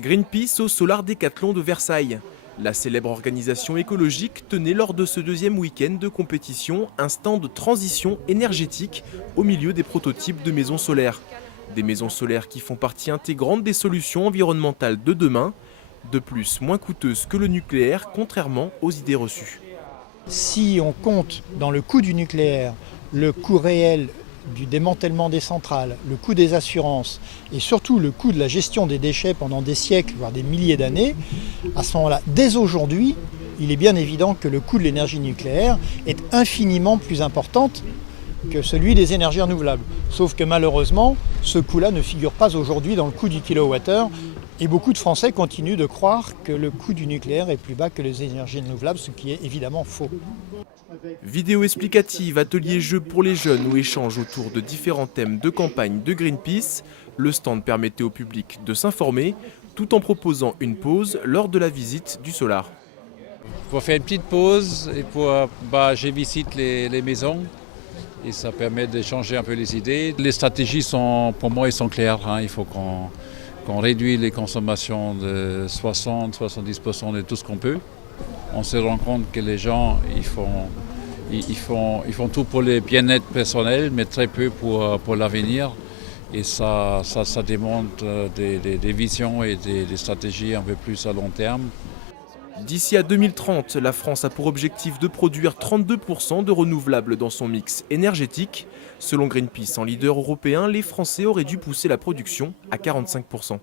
Greenpeace au Solar Décathlon de Versailles. La célèbre organisation écologique tenait lors de ce deuxième week-end de compétition un stand de transition énergétique au milieu des prototypes de maisons solaires. Des maisons solaires qui font partie intégrante des solutions environnementales de demain, de plus moins coûteuses que le nucléaire contrairement aux idées reçues. Si on compte dans le coût du nucléaire le coût réel du démantèlement des centrales, le coût des assurances et surtout le coût de la gestion des déchets pendant des siècles, voire des milliers d'années, à ce moment-là, dès aujourd'hui, il est bien évident que le coût de l'énergie nucléaire est infiniment plus important que celui des énergies renouvelables. Sauf que malheureusement, ce coût-là ne figure pas aujourd'hui dans le coût du kilowattheure et beaucoup de Français continuent de croire que le coût du nucléaire est plus bas que les énergies renouvelables, ce qui est évidemment faux. Vidéo explicative, atelier jeux pour les jeunes ou échanges autour de différents thèmes de campagne de Greenpeace, le stand permettait au public de s'informer tout en proposant une pause lors de la visite du Solar. Pour faire une petite pause et je visite les maisons et ça permet d'échanger un peu les idées. Les stratégies sont, pour moi, elles sont claires. Il faut qu'on réduise les consommations de 60-70% de tout ce qu'on peut. On se rend compte que les gens, ils font tout pour le bien-être personnel, mais très peu pour l'avenir. Et ça démontre des visions et des stratégies un peu plus à long terme. D'ici à 2030, la France a pour objectif de produire 32% de renouvelables dans son mix énergétique. Selon Greenpeace, en leader européen, les Français auraient dû pousser la production à 45%.